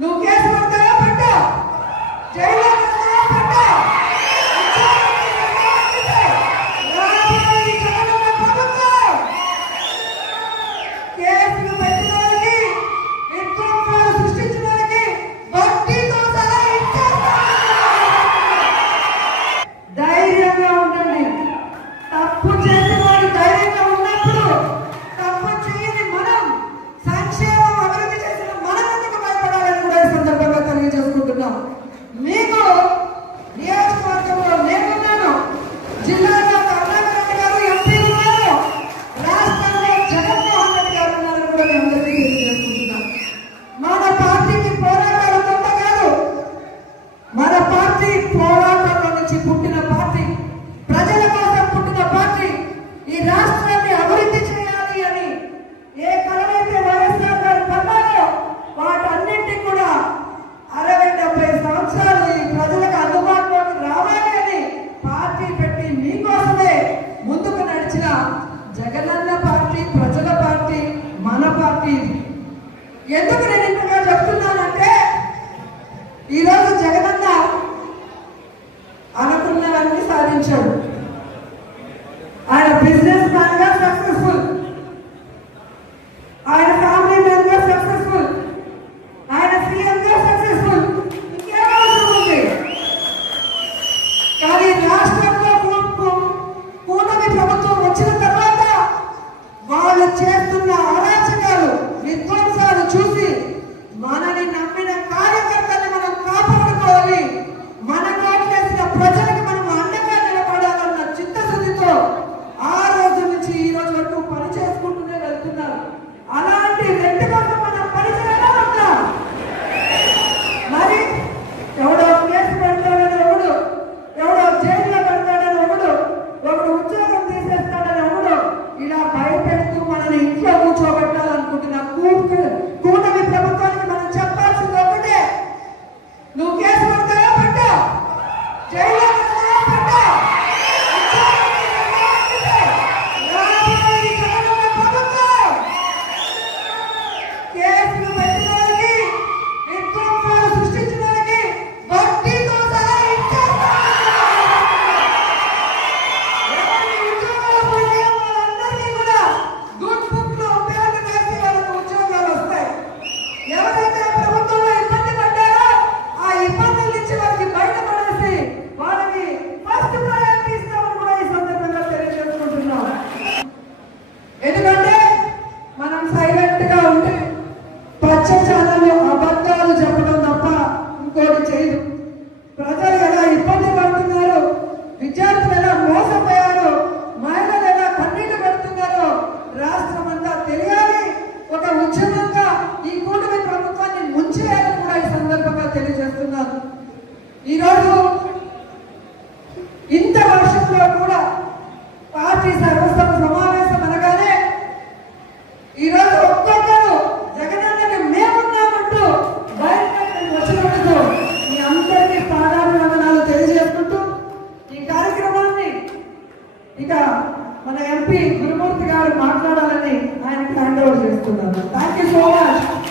nonché ಜಿಲ್ಲಾ ఎందుకు నేను ఇంతగా చెప్తున్నానంటే ఈరోజు జగనన్న అనుకున్నవన్నీ సాధించాడు. ఆయన బిజినెస్ ఇంట్లో కూర్చోబెట్టాలనుకుంటున్నా కూర్చో కూడ ఇక మన ఎంపీ గురుమూర్తి గారు మాట్లాడాలని ఆయన హ్యాండ్ ఓవర్ చేస్తున్నారు థ్యాంక్ యూ సో మచ్